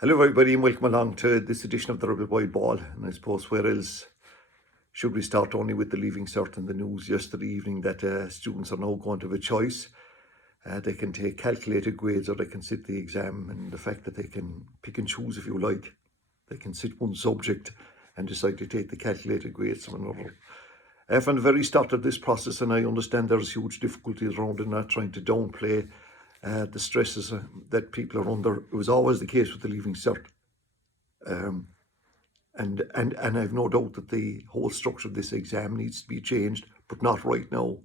Hello everybody and welcome along to this edition of the Rugby Wide Ball. And I suppose where else should we start only with the Leaving Cert in the news yesterday evening that students are now going to have a choice. They can take calculated grades or they can sit the exam, and the fact that they can pick and choose if you like. They can sit one subject and decide to take the calculated grades from another. From the very start of this process, and I understand there's huge difficulties around it, not trying to downplay the stresses that people are under. It was always the case with the Leaving Cert. And I've no doubt that the whole structure of this exam needs to be changed, but not right now.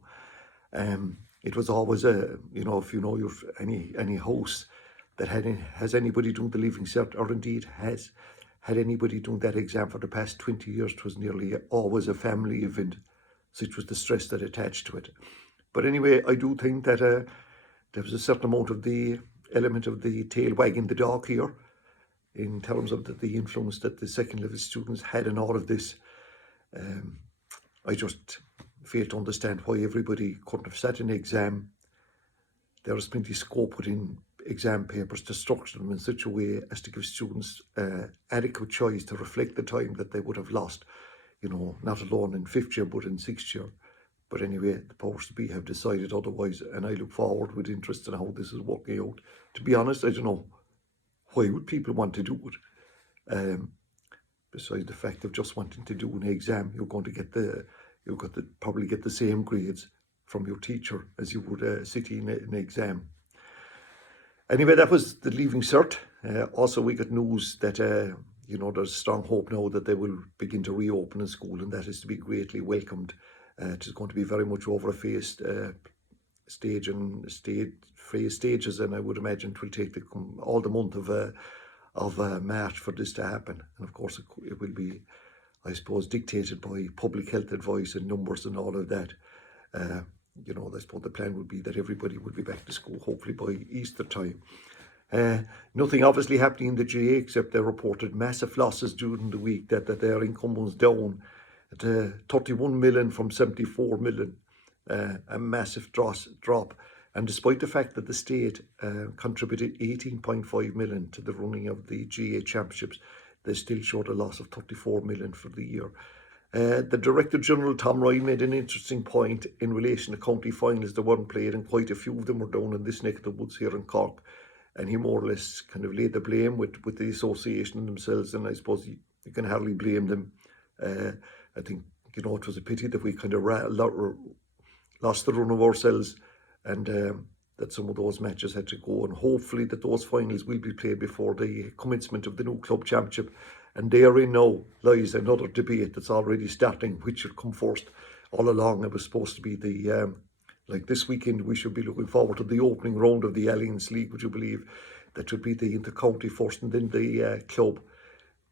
It was always if you know you've any house that has anybody doing the Leaving Cert, or indeed has had anybody doing that exam for the past 20 years, it was nearly always a family event, such was the stress that attached to it. But anyway, I do think that there was a certain amount of the element of the tail wagging the dog here, in terms of the influence that the second level students had in all of this. I just fail to understand why everybody couldn't have sat an exam. There was plenty of scope within exam papers to structure them in such a way as to give students adequate choice to reflect the time that they would have lost, not alone in fifth year but in sixth year. But anyway, the powers to be have decided otherwise, and I look forward with interest in how this is working out. To be honest, I don't know. Why would people want to do it? Besides the fact of just wanting to do an exam, you're going to probably get the same grades from your teacher as you would sitting in an exam. Anyway, that was the Leaving Cert. Also, we got news that there's strong hope now that they will begin to reopen in school, and that is to be greatly welcomed. It is going to be very much over a phased stages, and I would imagine it will take all the month of March for this to happen. And of course, it will be, I suppose, dictated by public health advice and numbers and all of that. I suppose the plan would be that everybody would be back to school hopefully by Easter time. Nothing obviously happening in the GA, except they reported massive losses during the week, that their income was down at 31 million from 74 million. A massive drop, and despite the fact that the state contributed 18.5 million to the running of the GA championships, they still showed a loss of 34 million for the year. The Director General Tom Ryan made an interesting point in relation to county finals that weren't played, and quite a few of them were down in this neck of the woods here in Cork, and he more or less kind of laid the blame with the association themselves, and I suppose you can hardly blame them. I think it was a pity that we kind of lost the run of ourselves, and that some of those matches had to go, and hopefully that those finals will be played before the commencement of the new club championship. And therein now lies another debate that's already starting, which should come first. All along it was supposed to be the like this weekend we should be looking forward to the opening round of the Alliance League, would you believe? That should be the inter-county first and then the club.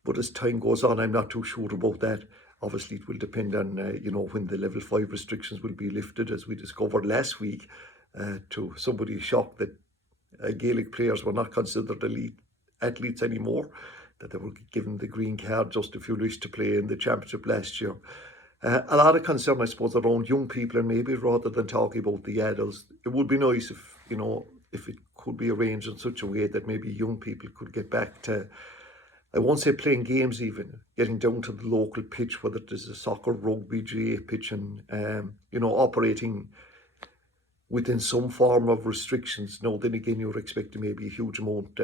But as time goes on, I'm not too sure about that. Obviously, it will depend on, when the level 5 restrictions will be lifted, as we discovered last week, to somebody's shock that Gaelic players were not considered elite athletes anymore, that they were given the green card just if you wish to play in the championship last year. A lot of concern, I suppose, around young people, and maybe rather than talking about the adults, it would be nice if it could be arranged in such a way that maybe young people could get back to, I won't say playing games even, getting down to the local pitch, whether it is a soccer, rugby, GA pitch, and, operating within some form of restrictions. Now, then again, you're expecting maybe a huge amount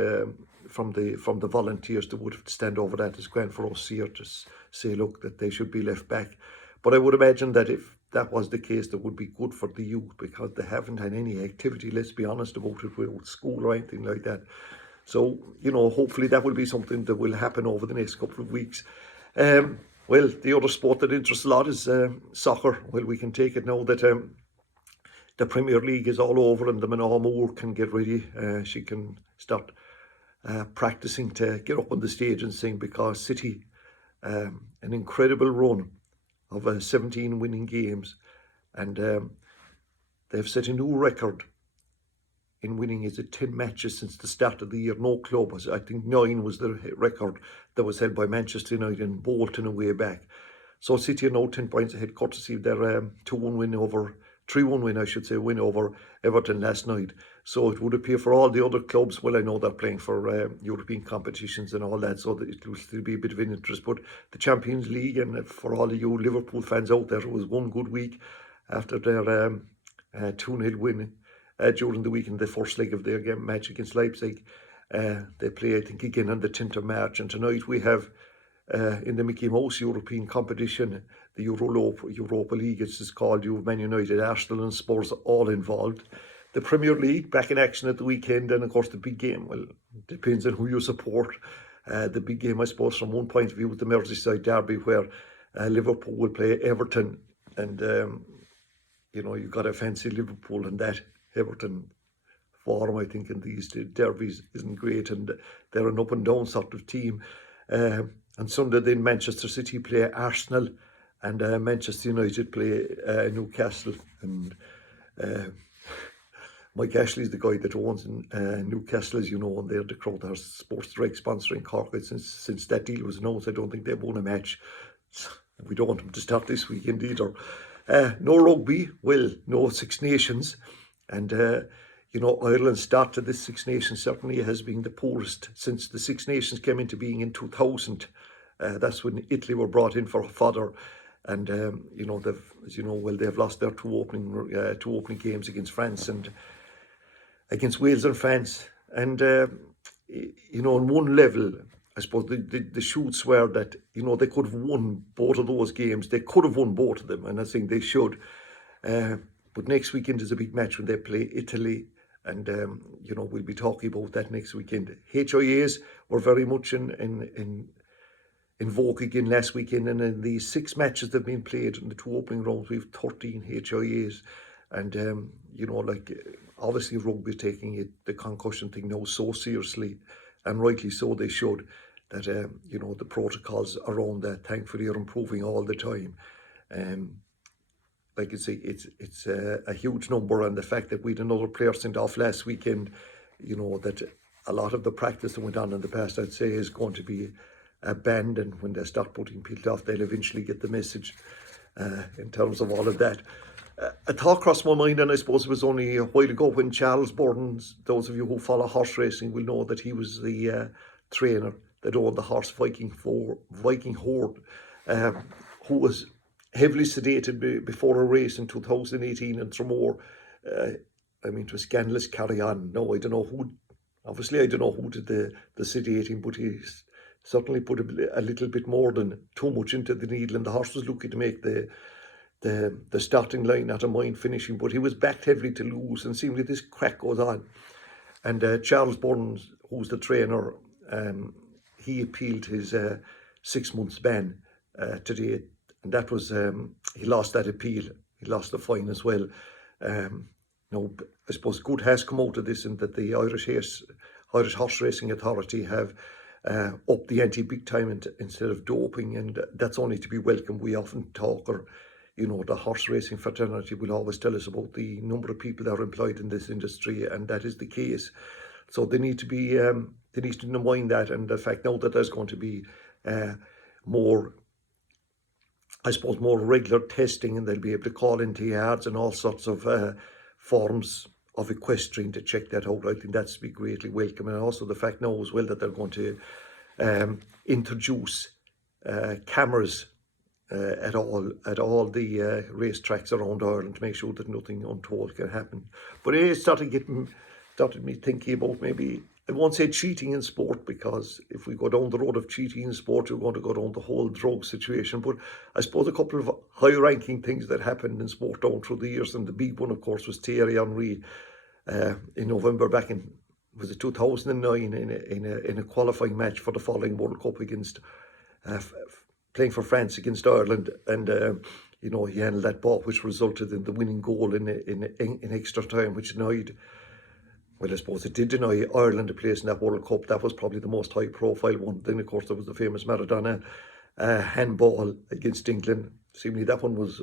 from the volunteers that would have to stand over that. It's grand for us here to say, look, that they should be left back. But I would imagine that if that was the case, that would be good for the youth, because they haven't had any activity, let's be honest about it, with school or anything like that. So, hopefully that will be something that will happen over the next couple of weeks. Well, the other sport that interests a lot is soccer. Well, we can take it now that the Premier League is all over, and the Manor Moore can get ready. She can start practicing to get up on the stage and sing, because City, an incredible run of 17 winning games, and they've set a new record in winning. Is it 10 matches since the start of the year? No club has. I think 9 was the record that was held by Manchester United and Bolton a way back. So City are now 10 points ahead, courtesy of their 2-1 win over 3-1 win, I should say, win over Everton last night. So it would appear for all the other clubs, well, I know they're playing for European competitions and all that, so that it will still be a bit of an interest. But the Champions League, and for all of you Liverpool fans out there, it was one good week after their 2-0 win during the week in the first leg of their match against Leipzig. They play, I think, again on the 10th of March. And tonight we have, in the Mickey Mouse European competition, the Europa League, it's called. You have Man United, Arsenal and Spurs all involved. The Premier League back in action at the weekend, and of course the big game, well, depends on who you support. The big game, I suppose, from one point of view, with the Merseyside derby, where Liverpool will play Everton. And, you've got to fancy Liverpool, and that Everton form, I think, in these derbies isn't great, and they're an up and down sort of team. On Sunday then Manchester City play Arsenal, and Manchester United play Newcastle. And Mike Ashley's the guy that owns Newcastle, as you know, and they're the Crowther Sports Direct sponsoring Cork. Since that deal was announced, I don't think they've won a match. We don't want them to start this weekend either. No rugby, well, no Six Nations, and Ireland's start to this Six Nations certainly has been the poorest since the Six Nations came into being in 2000. That's when Italy were brought in for fodder, and they've lost their two opening games against France and against Wales and France. And on one level, I suppose the shoots were that they could have won both of those games. They could have won both of them, and I think they should. But next weekend is a big match when they play Italy. And, we'll be talking about that next weekend. HIAs were very much in vogue again last weekend. And in the 6 matches that have been played in the 2 opening rounds, we have 13 HIAs. And, obviously rugby is taking the concussion thing now so seriously. And rightly so, they should. That, the protocols around that, thankfully, are improving all the time. Like I say, it's a huge number, and the fact that we had another player sent off last weekend, that a lot of the practice that went on in the past, I'd say, is going to be abandoned. When they start putting people off, they'll eventually get the message in terms of all of that. A thought crossed my mind, and I suppose it was only a while ago, when Charles Burns, those of you who follow horse racing will know that he was the trainer that owned the horse Viking Horde, who was heavily sedated before a race in 2018 in Tramore. It was scandalous carry on. No, I don't know who did the sedating, but he certainly put a little bit more than too much into the needle, and the horse was lucky to make the starting line out of mine finishing, but he was backed heavily to lose, and seemingly this crack goes on. And Charles Burns, who's the trainer, he appealed his 6 months ban today. And that was, he lost that appeal. He lost the fine as well. I suppose good has come out of this, in that the Irish Horse Racing Authority have upped the ante big time instead of doping, and that's only to be welcome. We often talk, or the horse racing fraternity will always tell us about the number of people that are employed in this industry, and that is the case. So they need to be, they need to mind that, and the fact now that there's going to be more regular testing, and they'll be able to call into yards and all sorts of forms of equestrian to check that out. I think that's to be greatly welcome. And also the fact now as well that they're going to introduce cameras at all the racetracks around Ireland to make sure that nothing untoward can happen. But it started me thinking about, maybe, I won't say cheating in sport, because if we go down the road of cheating in sport, we're going to go down the whole drug situation. But I suppose a couple of high-ranking things that happened in sport down through the years, and the big one, of course, was Thierry Henry in November back in, was it 2009, in a qualifying match for the following World Cup against playing for France against Ireland, and he handled that ball, which resulted in the winning goal in extra time, which denied. Well, I suppose it did deny Ireland a place in that World Cup. That was probably the most high-profile one. Then, of course, there was the famous Maradona handball against England. Seemingly that one was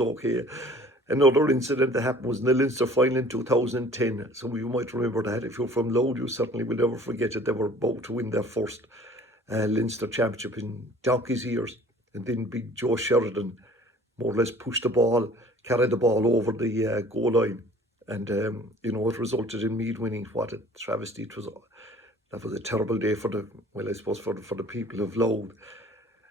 okay. Another incident that happened was in the Leinster final in 2010. Some of you might remember that. If you're from Loud, you certainly will never forget it. They were about to win their first Leinster championship in donkey's years, and then big Joe Sheridan more or less pushed the ball carried the ball over the goal line. And, it resulted in Meath winning. What a travesty it was. That was a terrible day for I suppose for the people of Louth.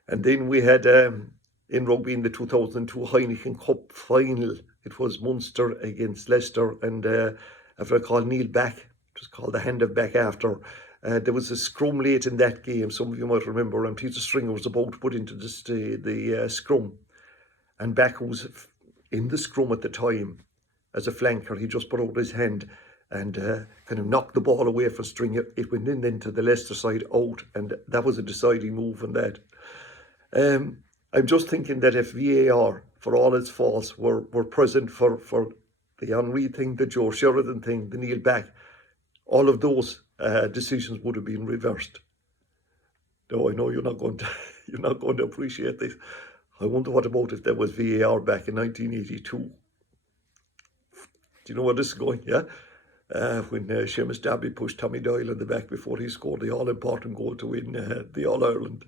And then we had, in rugby in the 2002 Heineken Cup final, it was Munster against Leicester. And if I recall, Neil Back, it was called the hand of Back after. There was a scrum late in that game, some of you might remember, and Peter Stringer was about to put into the scrum. And Back was in the scrum at the time as a flanker. He just put out his hand and kind of knocked the ball away from Stringer. It went in then to the Leicester side out, and that was a deciding move on that. I'm just thinking that if VAR, for all its faults, were present for the Henry thing, the Joe Sheridan thing, the Neil Back, all of those decisions would have been reversed. No, I know you're not going to appreciate this. I wonder what about if there was VAR back in 1982. Do you know where this is going? Yeah, when Seamus Dabby pushed Tommy Doyle in the back before he scored the all-important goal to win the All-Ireland.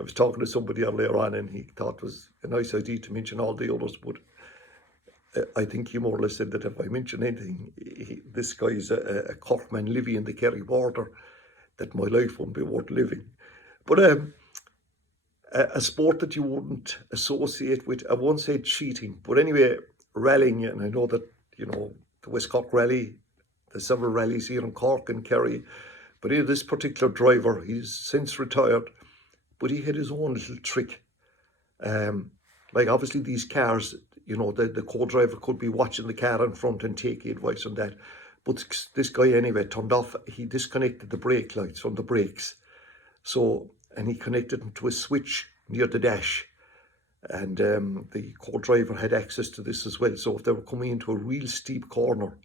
I was talking to somebody earlier on, and he thought it was a nice idea to mention all the others, but I think he more or less said that if I mention anything, this guy's a Corkman living in the Kerry border, that my life won't be worth living. But a sport that you wouldn't associate with, I won't say cheating, but anyway, rallying. And I know that, the West Cork Rally, there's several rallies here in Cork and Kerry, but this particular driver, he's since retired, but he had his own little trick. Like obviously these cars, the co-driver could be watching the car in front and taking advice on that. But this guy anyway turned off, he disconnected the brake lights from the brakes. And he connected them to a switch near the dash. And the co-driver had access to this as well. So if they were coming into a real steep corner,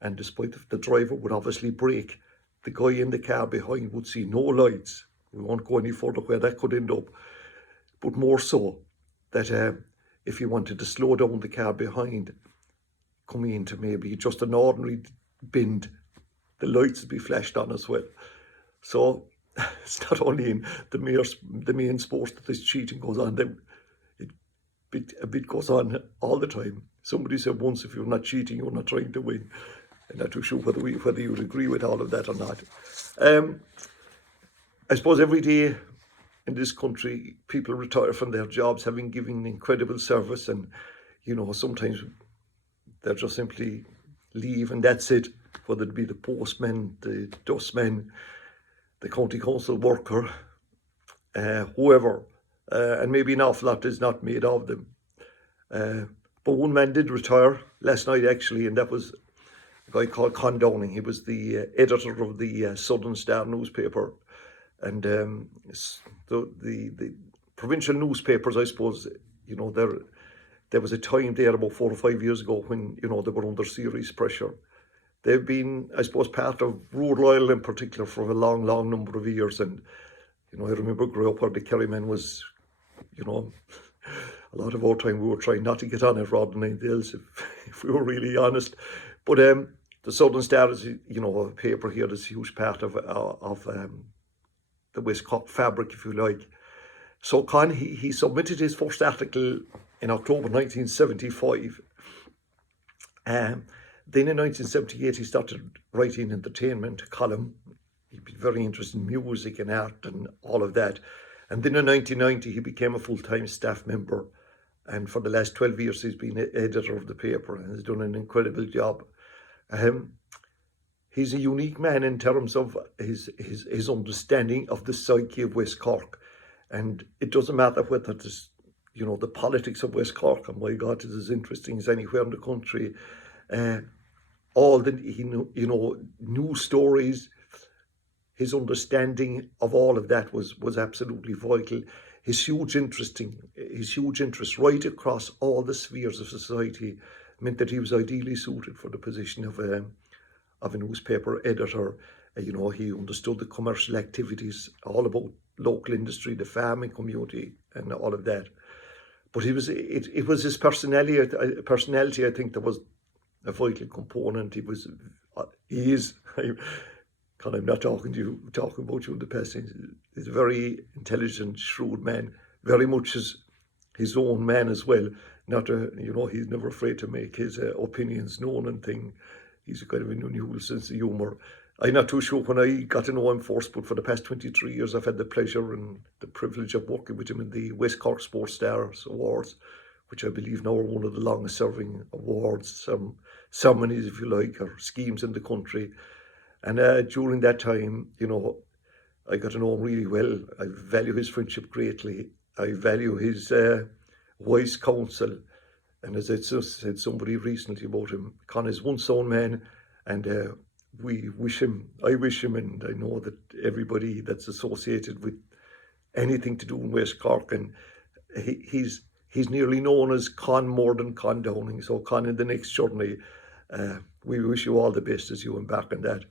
and despite the driver would obviously brake, the guy in the car behind would see no lights. We won't go any further where that could end up. But more so, that if you wanted to slow down the car behind, coming into maybe just an ordinary bend, the lights would be flashed on as well. So it's not only in the main sports that this cheating goes on, a bit goes on all the time. Somebody said once, if you're not cheating, you're not trying to win. I'm not too sure whether you would agree with all of that or not. I suppose every day in this country, people retire from their jobs having given incredible service, and sometimes they're just simply leave and that's it, whether it be the postman, the dustman, the county council worker, whoever, and maybe an awful lot is not made of them. But one man did retire last night actually, and that was a guy called Con Downing. He was the editor of the Southern Star newspaper. And the provincial newspapers, I suppose, there was a time there about 4 or 5 years ago when, they were under serious pressure. They've been, I suppose, part of rural Ireland in particular for a long, long number of years. And, I remember growing up where the Kerryman was, a lot of our time we were trying not to get on it rather than anything else, if we were really honest. But the Southern Star is, a paper here that's a huge part of the West Cork fabric, if you like. So Con, he submitted his first article in October 1975. Then in 1978 he started writing entertainment column. He'd been very interested in music and art and all of that. And then in 1990 he became a full-time staff member. And for the last 12 years he's been editor of the paper and has done an incredible job. He's a unique man in terms of his understanding of the psyche of West Cork. And it doesn't matter whether it's, the politics of West Cork, and my God, it's as interesting as anywhere in the country. All the, news stories, his understanding of all of that was absolutely vital. His huge interest right across all the spheres of society meant that he was ideally suited for the position of a newspaper editor. He understood the commercial activities, all about local industry, the farming community, and all of that. But it was his personality. I think, that was a vital component. He is. I'm not talking about you in the past. He's a very intelligent, shrewd man, very much his own man as well. not to, he's never afraid to make his opinions known and thing. He's a kind of an unusual sense of humour. I'm not too sure when I got to know him first, but for the past 23 years, I've had the pleasure and the privilege of working with him in the West Cork Sports Stars Awards, which I believe now are one of the longest serving awards, ceremonies, if you like, or schemes in the country. And during that time, I got to know him really well. I value his friendship greatly. I value his wise counsel. And as I just said somebody recently about him, Con is one sound man, and I wish him, and I know that everybody that's associated with anything to do in West Cork, and he's nearly known as Con more than Con Downing. So Con, in the next journey, we wish you all the best as you embark on that.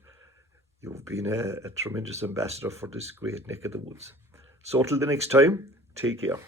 You've been a tremendous ambassador for this great neck of the woods. So till the next time, take care.